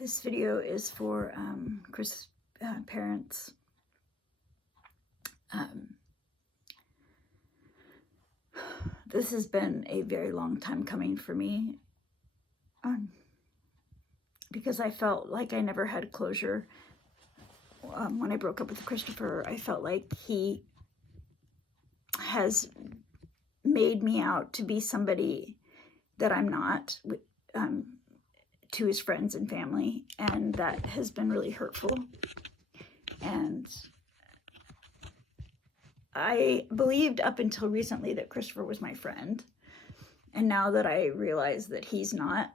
This video is for Chris' parents. This has been a very long time coming for me because I felt like I never had closure. When I broke up with Christopher, I felt like he has made me out to be somebody that I'm not, to his friends and family, and that has been really hurtful. And I believed up until recently that Christopher was my friend, and now that I realize that he's not,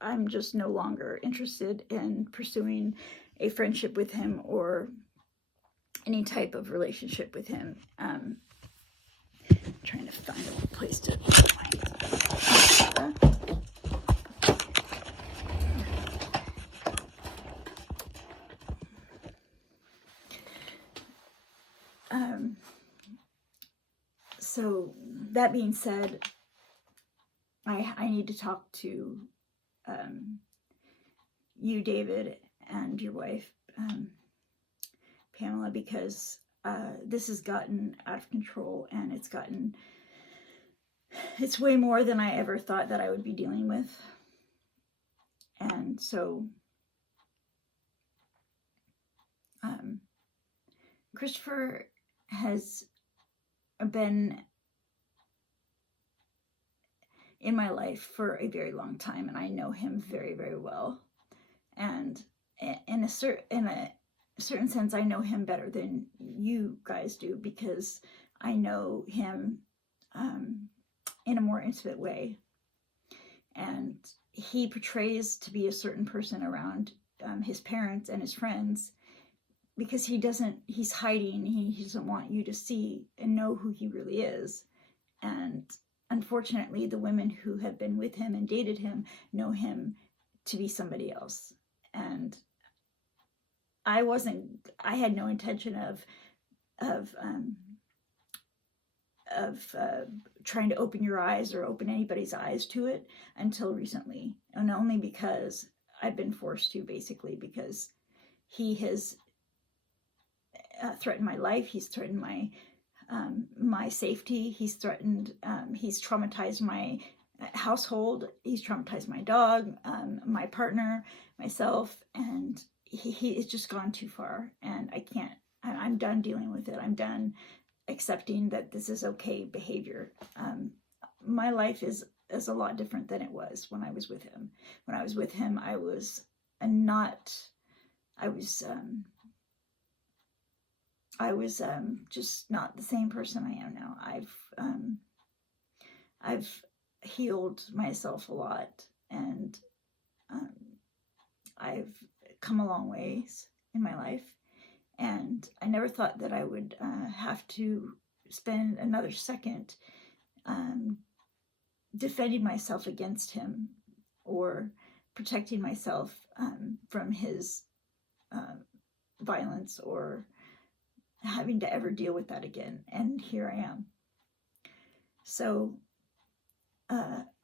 I'm just no longer interested in pursuing a friendship with him or any type of relationship with him. Trying to find a place to put my so that being said, I need to talk to you, David, and your wife, Pamela, because this has gotten out of control, and it's way more than I ever thought that I would be dealing with. And so Christopher has been in my life for a very long time, and I know him very, very well. And in a certain sense, I know him better than you guys do, because I know him in a more intimate way. And he portrays to be a certain person around his parents and his friends, because he's hiding. He doesn't want you to see and know who he really is. And unfortunately, the women who have been with him and dated him know him to be somebody else. And I had no intention of trying to open your eyes or open anybody's eyes to it until recently. And only because I've been forced to, basically, because he has threatened my life. He's threatened my safety. He's traumatized my household. He's traumatized my dog, my partner, myself, and he has just gone too far. And I'm done dealing with it. I'm done accepting that this is okay behavior. My life is a lot different than it was when I was with him. When I was with him, I was just not the same person I am now. I've healed myself a lot, and I've come a long ways in my life. And I never thought that I would have to spend another second defending myself against him or protecting myself from his violence, or having to ever deal with that again. And here I am. So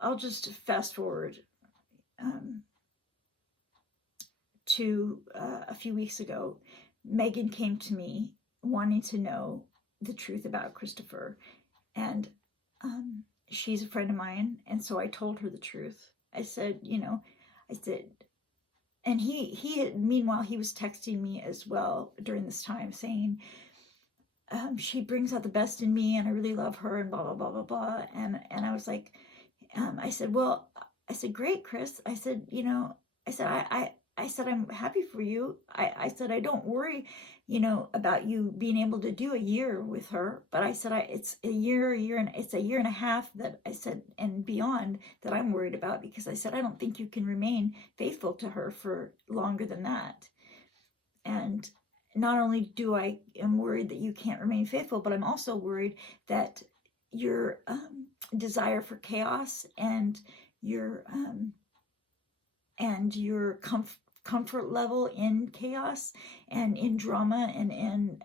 I'll just fast forward to a few weeks ago. Megan came to me wanting to know the truth about Christopher, and she's a friend of mine, and so I told her the truth. I said, and he meanwhile, he was texting me as well during this time, saying, she brings out the best in me, and I really love her, and blah, blah, blah, blah, blah. And I was like, I said, great, Chris. I said, I said, I'm happy for you. I said, I don't worry, about you being able to do a year with her. But I said, it's a year and a half that I said, and beyond, that I'm worried about, because I said, I don't think you can remain faithful to her for longer than that. And not only am worried that you can't remain faithful, but I'm also worried that your desire for chaos and your comfort level in chaos and in drama and in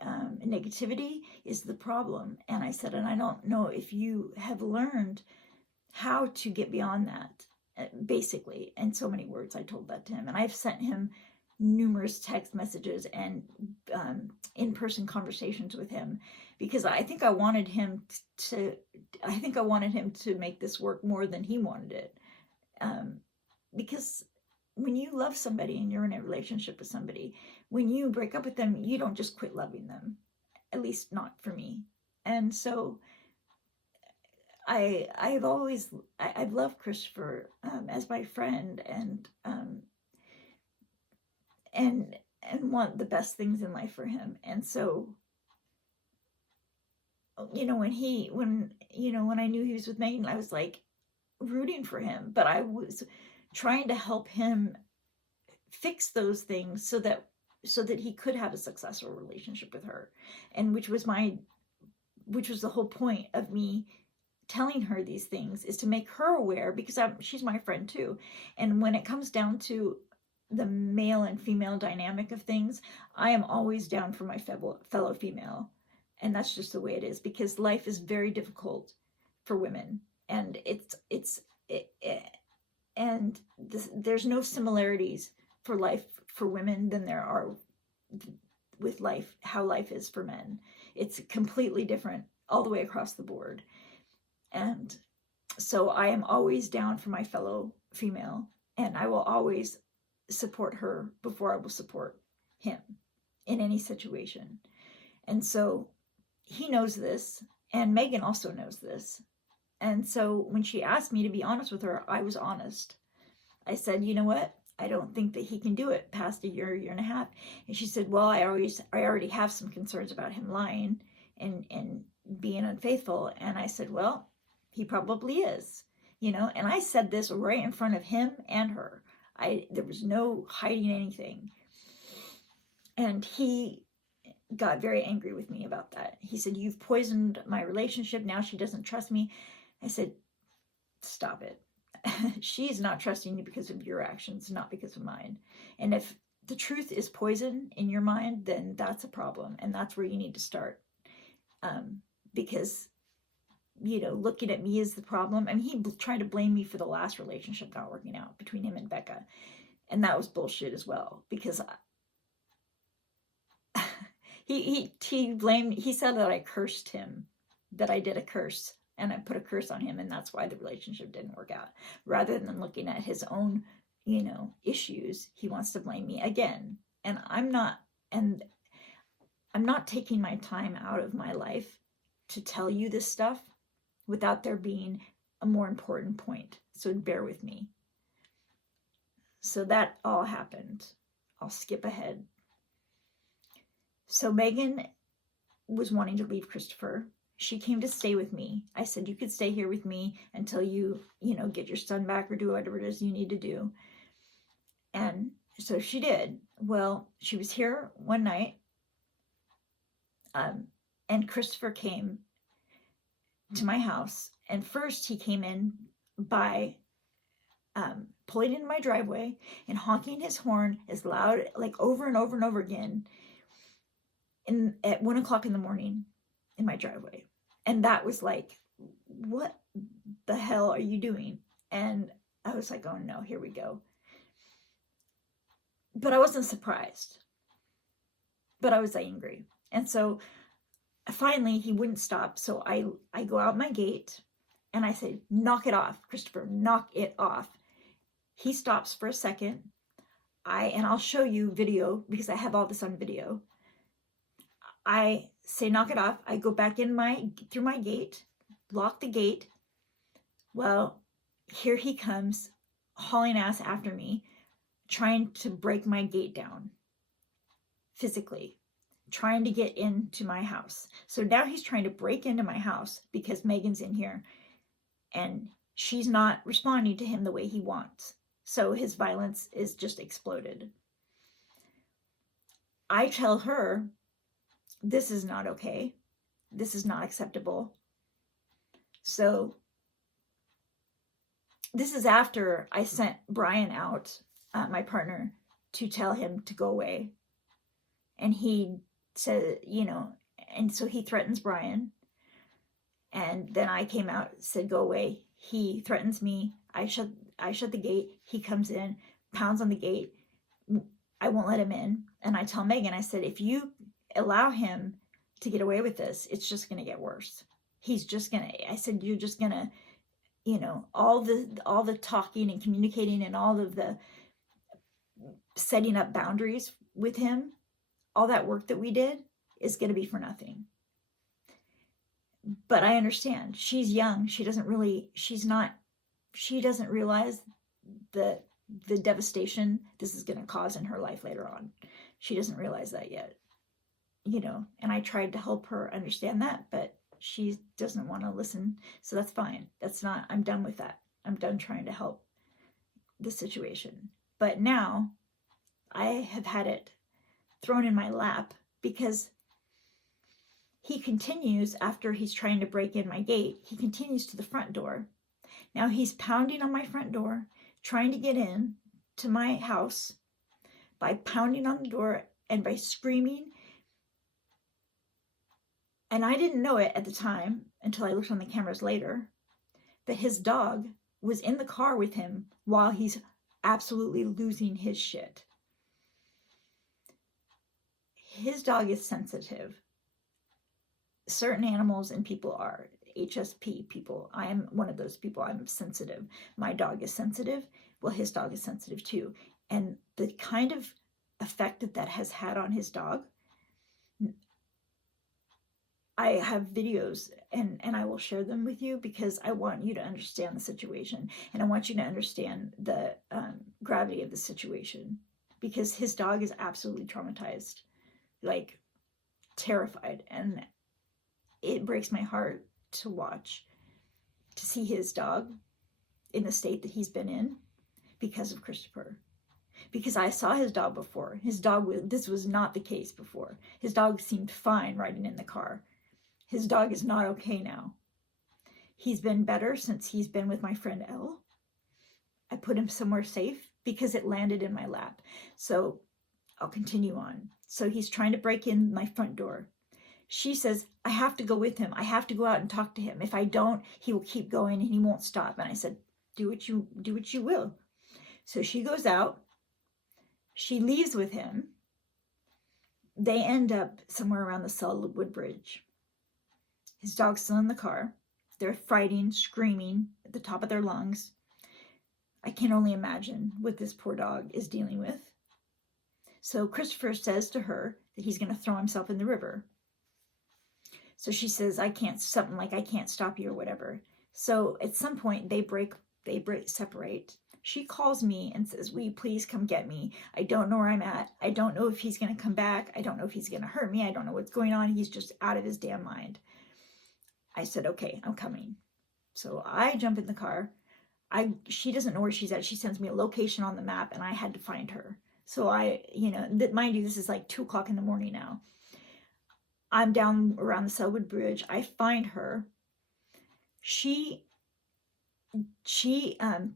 negativity is the problem. And I said, and I don't know if you have learned how to get beyond that. Basically, in so many words, I told that to him. And I've sent him numerous text messages and in-person conversations with him, because I think I wanted him to make this work more than he wanted it. Because when you love somebody and you're in a relationship with somebody, when you break up with them, you don't just quit loving them. At least not for me. And so I've loved Christopher as my friend, and want the best things in life for him. And so, when I knew he was with Megan, I was like rooting for him, but I was trying to help him fix those things so that he could have a successful relationship with her, and which was the whole point of me telling her these things, is to make her aware, because she's my friend too. And when it comes down to the male and female dynamic of things, I am always down for my fellow female. And that's just the way it is, because life is very difficult for women. And there's no similarities for life for women than there are with life, how life is for men. It's completely different all the way across the board. And so I am always down for my fellow female, and I will always support her before I will support him in any situation. And so he knows this, and Megan also knows this. And so when she asked me to be honest with her, I was honest. I said, you know what? I don't think that he can do it past a year and a half. And she said, well, I already have some concerns about him lying and being unfaithful. And I said, well, he probably is, and I said this right in front of him and her. There was no hiding anything. And he got very angry with me about that. He said, you've poisoned my relationship. Now she doesn't trust me. I said, stop it. She's not trusting you because of your actions, not because of mine. And if the truth is poison in your mind, then that's a problem. And that's where you need to start. Because looking at me is the problem. I mean, he tried to blame me for the last relationship not working out between him and Becca. And that was bullshit as well, because he said that I cursed him, that I did a curse, and I put a curse on him, and that's why the relationship didn't work out. Rather than looking at his own, issues, he wants to blame me again. And I'm not taking my time out of my life to tell you this stuff without there being a more important point. So bear with me. So that all happened. I'll skip ahead. So Megan was wanting to leave Christopher. She came to stay with me. I said, you could stay here with me until you get your son back or do whatever it is you need to do. And so she did. Well, she was here one night. And Christopher came to my house. And first he came in by pulling into my driveway and honking his horn as loud, like over and over and over again, at 1 o'clock in the morning in my driveway. And that was like, what the hell are you doing? And I was like, oh no, here we go. But I wasn't surprised. But I was angry. And so finally he wouldn't stop. So I go out my gate and I say, knock it off, Christopher, knock it off. He stops for a second. And I'll show you video because I have all this on video. I say, knock it off. I go back through my gate, lock the gate. Well, here he comes, hauling ass after me, trying to break my gate down physically, trying to get into my house. So now he's trying to break into my house because Megan's in here and she's not responding to him the way he wants. So his violence is just exploded. I tell her, this is not okay. This is not acceptable. So this is after I sent Brian out, my partner, to tell him to go away. And he said, and so he threatens Brian. And then I came out, said, go away. He threatens me. I shut the gate. He comes in, pounds on the gate. I won't let him in. And I tell Megan, I said, if you allow him to get away with this, it's just going to get worse. He's just going to, I said, you're just going to, you know, all the talking and communicating and all of the setting up boundaries with him, all that work that we did is going to be for nothing. But I understand. She's young. She doesn't realize the devastation this is going to cause in her life later on. She doesn't realize that yet, you know, and I tried to help her understand that, but she doesn't want to listen. So that's fine. I'm done with that. I'm done trying to help the situation. But now I have had it thrown in my lap because he continues, after he's trying to break in my gate, he continues to the front door. Now he's pounding on my front door, trying to get in to my house by pounding on the door and by screaming. And I didn't know it at the time until I looked on the cameras later, that his dog was in the car with him while he's absolutely losing his shit. His dog is sensitive. Certain animals and people are. HSP people. I am one of those people. I'm sensitive. My dog is sensitive. Well, his dog is sensitive too. And the kind of effect that has had on his dog, I have videos and I will share them with you because I want you to understand the situation and I want you to understand the gravity of the situation, because his dog is absolutely traumatized, like terrified, and it breaks my heart to watch, to see his dog in the state that he's been in because of Christopher. Because I saw his dog before. This was not the case before. His dog seemed fine riding in the car. His dog is not okay now. He's been better since he's been with my friend Elle. I put him somewhere safe because it landed in my lap. So I'll continue on. So he's trying to break in my front door. She says, I have to go with him. I have to go out and talk to him. If I don't, he will keep going and he won't stop. And I said, do what you will. So she goes out. She leaves with him. They end up somewhere around the Selwood Bridge. His dog's still in the car. They're fighting, screaming at the top of their lungs. I can only imagine what this poor dog is dealing with. So Christopher says to her that he's going to throw himself in the river. So she says, something like, I can't stop you or whatever. So at some point they separate. She calls me and says, will you please come get me? I don't know where I'm at. I don't know if he's going to come back. I don't know if he's going to hurt me. I don't know what's going on. He's just out of his damn mind. I said, okay, I'm coming. So I jump in the car. She doesn't know where she's at. She sends me a location on the map and I had to find her. So mind you, this is like 2:00 in the morning now. I'm down around the Selwood Bridge. I find her. She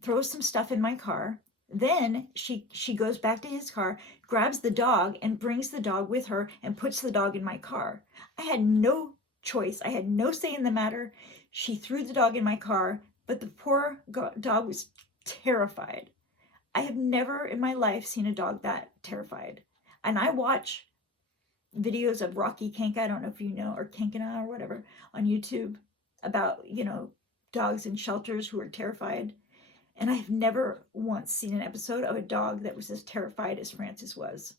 throws some stuff in my car. Then she goes back to his car, grabs the dog and brings the dog with her and puts the dog in my car. I had no choice. I had no say in the matter. She threw the dog in my car, but the poor dog was terrified. I have never in my life seen a dog that terrified. And I watch videos of Rocky Kanka, I don't know if you know, or Kankana or whatever, on YouTube about, dogs in shelters who are terrified. And I've never once seen an episode of a dog that was as terrified as Francis was.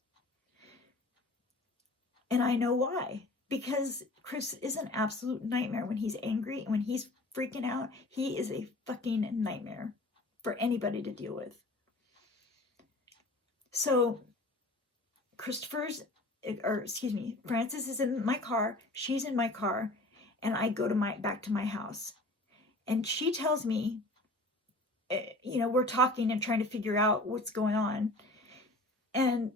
And I know why. Because Chris is an absolute nightmare when he's angry and when he's freaking out. He is a fucking nightmare for anybody to deal with. So Francis is in my car, she's in my car, and I go back to my house. And she tells me, we're talking and trying to figure out what's going on. And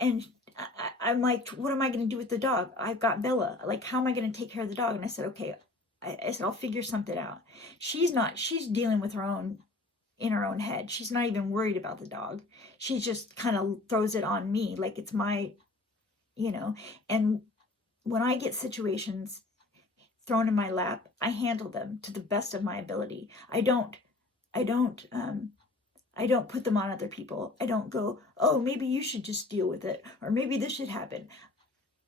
I'm like, what am I going to do with the dog? I've got Bella. Like, how am I going to take care of the dog? And I said, okay, I said, I'll figure something out. She's dealing with in her own head. She's not even worried about the dog. She just kind of throws it on me like it's my, and when I get situations thrown in my lap, I handle them to the best of my ability. I don't I don't put them on other people. I don't go, oh, maybe you should just deal with it, or maybe this should happen.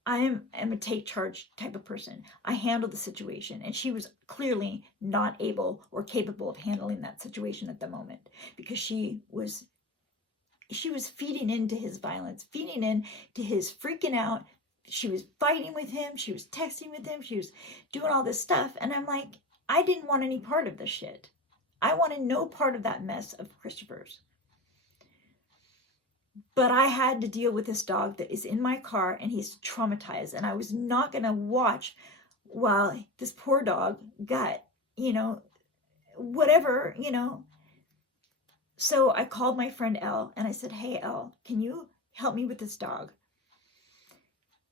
I am a take charge type of person. I handle the situation, and she was clearly not able or capable of handling that situation at the moment, because she was feeding into his violence, feeding into his freaking out. She was fighting with him. She was texting with him. She was doing all this stuff. And I'm like, I didn't want any part of this shit. I wanted no part of that mess of Christopher's. But I had to deal with this dog that is in my car, and he's traumatized. And I was not going to watch while this poor dog got, whatever, So I called my friend Elle, and I said, hey, Elle, can you help me with this dog?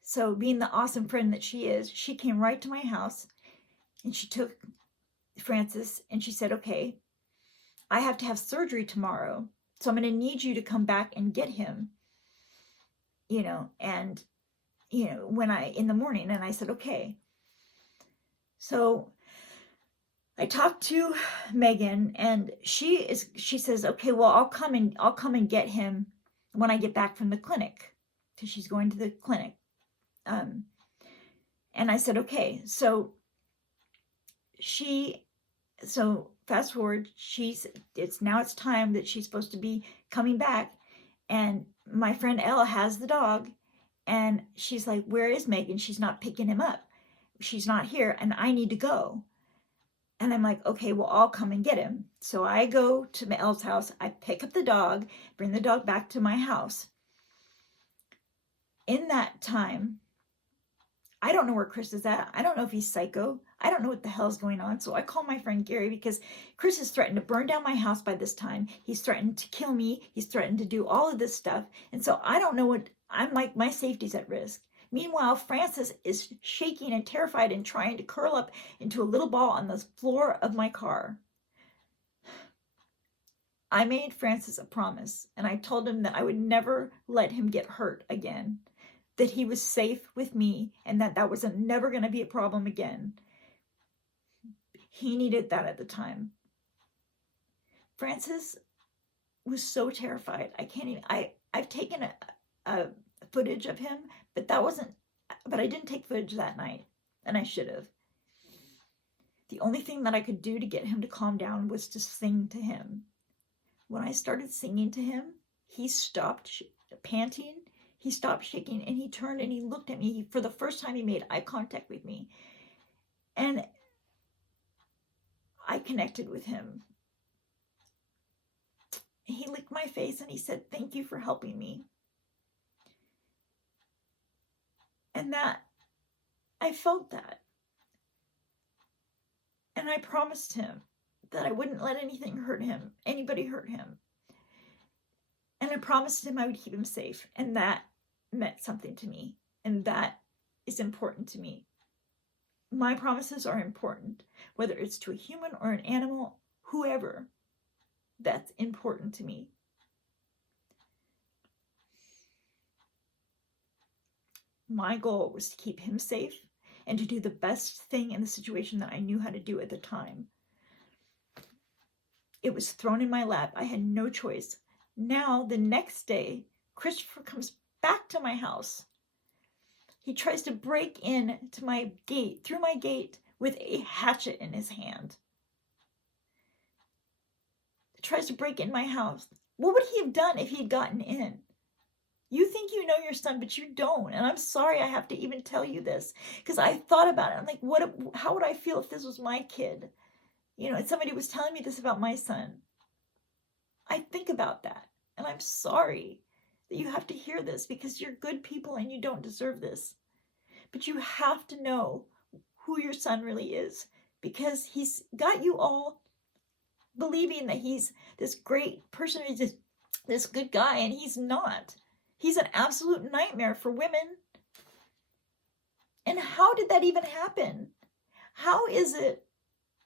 So being the awesome friend that she is, she came right to my house, and she took Francis, and she said, okay, I have to have surgery tomorrow, so I'm going to need you to come back and get him, and, in the morning. And I said, okay. So I talked to Megan, and she says, okay, well, I'll come and get him when I get back from the clinic, because she's going to the clinic. And I said, okay. So fast forward, it's time that she's supposed to be coming back, and my friend Elle has the dog, and she's like, where is Megan? She's not picking him up. She's not here, and I need to go. And I'm like, okay, well, I'll come and get him. So I go to Elle's house. I pick up the dog, bring the dog back to my house. In that time, I don't know where Chris is at. I don't know if he's psycho. I don't know what the hell's going on. So I call my friend Gary, because Chris has threatened to burn down my house by this time. He's threatened to kill me. He's threatened to do all of this stuff. And so I don't know I'm like, my safety's at risk. Meanwhile, Francis is shaking and terrified and trying to curl up into a little ball on the floor of my car. I made Francis a promise, and I told him that I would never let him get hurt again, that he was safe with me, and that was never going to be a problem again. He needed that at the time. Francis was so terrified. I can't even, I've taken a footage of him, but I didn't take footage that night, and I should have. The only thing that I could do to get him to calm down was to sing to him. When I started singing to him, he stopped panting, he stopped shaking, and he turned and he looked at me. For the first time, he made eye contact with me. And I connected with him. He licked my face and he said, thank you for helping me. And I felt that. And I promised him that I wouldn't let anybody hurt him. And I promised him I would keep him safe. And that meant something to me. And that is important to me. My promises are important, whether it's to a human or an animal, whoever. That's important to me. My goal was to keep him safe and to do the best thing in the situation that I knew how to do at the time. It was thrown in my lap. I had no choice. Now, the next day, Christopher comes back to my house. He tries to break in to my gate, through my gate, with a hatchet in his hand. He tries to break in my house. What would he have done if he had gotten in? You think you know your son, but you don't. And I'm sorry I have to even tell you this, because I thought about it. I'm like, how would I feel if this was my kid? And somebody was telling me this about my son. I think about that. And I'm sorry that you have to hear this, because you're good people and you don't deserve this. But you have to know who your son really is, because he's got you all believing that he's this great person, he's just this good guy, and he's not. He's an absolute nightmare for women. And how did that even happen? How is it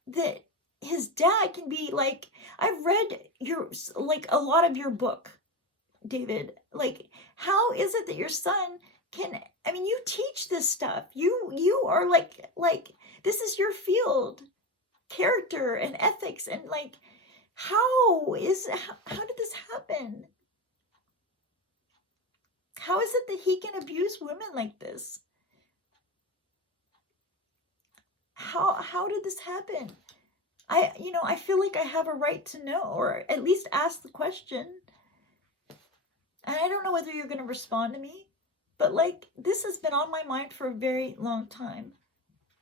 that his dad can be like, I've read a lot of your book, David. Like, how is it that your son can, you teach this stuff. You are like, this is your field, character and ethics, and How did this happen? How is it that he can abuse women like this? How did this happen? I feel like I have a right to know, or at least ask the question. And I don't know whether you're going to respond to me, but like, this has been on my mind for a very long time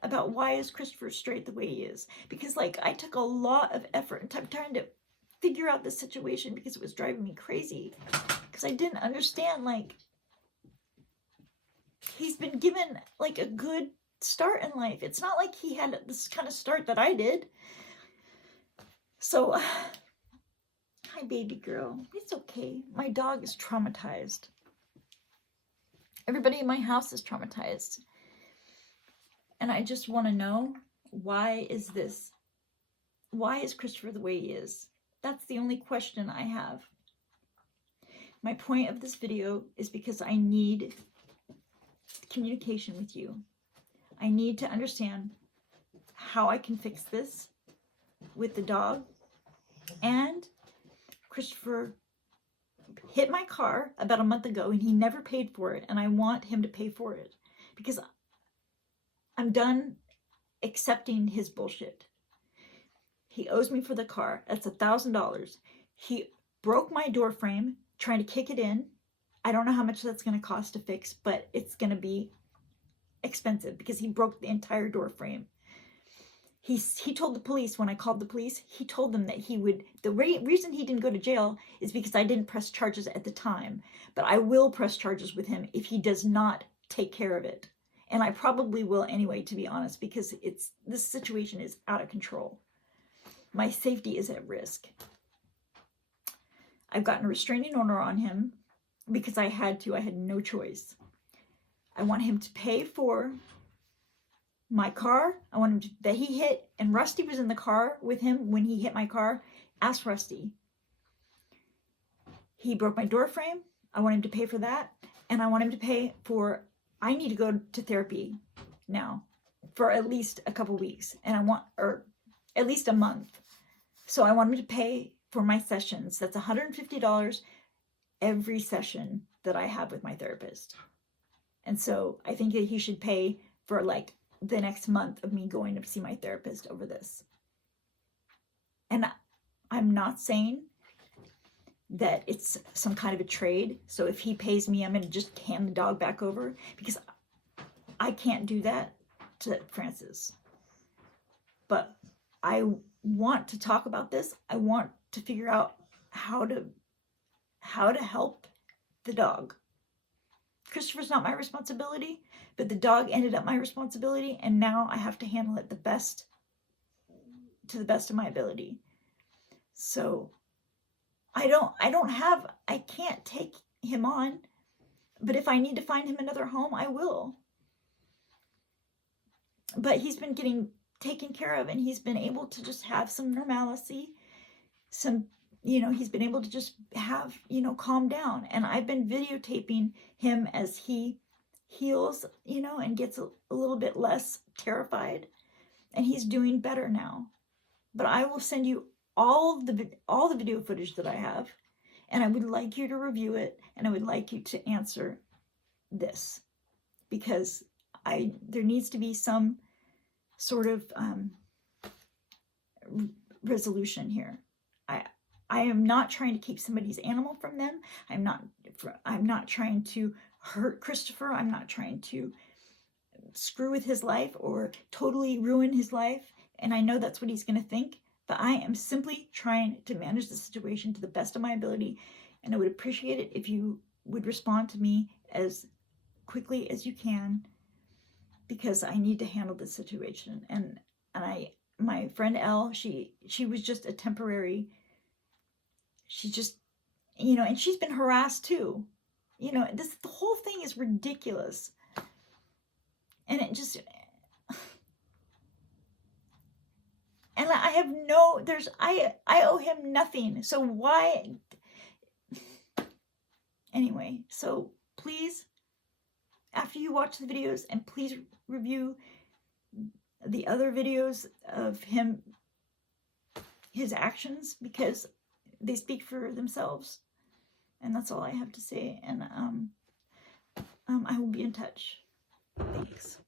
about why is Christopher straight the way he is. Because like, I took a lot of effort and time trying to figure out the situation because it was driving me crazy. Because I didn't understand, like, he's been given like a good start in life. It's not like he had this kind of start that I did. So, hi baby girl, it's okay. My dog is traumatized. Everybody in my house is traumatized. And I just want to know, why is this? Why is Christopher the way he is? That's the only question I have. My point of this video is because I need communication with you. I need to understand how I can fix this with the dog. And Christopher hit my car about a month ago and he never paid for it, and I want him to pay for it because I'm done accepting his bullshit. He owes me for the car. That's $1,000. He broke my door frame trying to kick it in. I don't know how much that's going to cost to fix, but it's going to be expensive because he broke the entire door frame. He told the police, when I called the police, he told them that he would, the reason he didn't go to jail is because I didn't press charges at the time, but I will press charges with him if he does not take care of it. And I probably will anyway, to be honest, because this situation is out of control. My safety is at risk. I've gotten a restraining order on him because I had no choice. I want him to pay for my car. I want him to, that he hit, and Rusty was in the car with him when he hit my car. Ask Rusty. He broke my door frame. I want him to pay for that. And I want him to pay for, I need to go to therapy now for at least a couple weeks. And or at least a month. So I want him to pay for my sessions. That's $150 every session that I have with my therapist. And so I think that he should pay for like the next month of me going to see my therapist over this. And I'm not saying that it's some kind of a trade. So if he pays me, I'm going to just hand the dog back over, because I can't do that to Francis. But I want to talk about this. I want to figure out how to help the dog. Christopher's not my responsibility, but the dog ended up my responsibility, and now I have to handle it to the best of my ability. So I can't take him on, but if I need to find him another home, I will. But he's been getting taken care of, and he's been able to just have some normalcy, he's been able to just have, calm down. And I've been videotaping him as he heals, and gets a little bit less terrified, and he's doing better now. But I will send you all the video footage that I have, and I would like you to review it, and I would like you to answer this, because there needs to be some sort of resolution here. I am not trying to keep somebody's animal from them. I'm not trying to hurt Christopher. I'm not trying to screw with his life or totally ruin his life. And I know that's what he's going to think. But I am simply trying to manage the situation to the best of my ability. And I would appreciate it if you would respond to me as quickly as you can, because I need to handle this situation. And my friend Elle, she was just a temporary. She just, and she's been harassed too. The whole thing is ridiculous. And it just, and I have I owe him nothing. So why? Anyway, so please, after you watch the videos, and please review the other videos of him his actions, because they speak for themselves. And that's all I have to say. And I will be in touch. Thanks.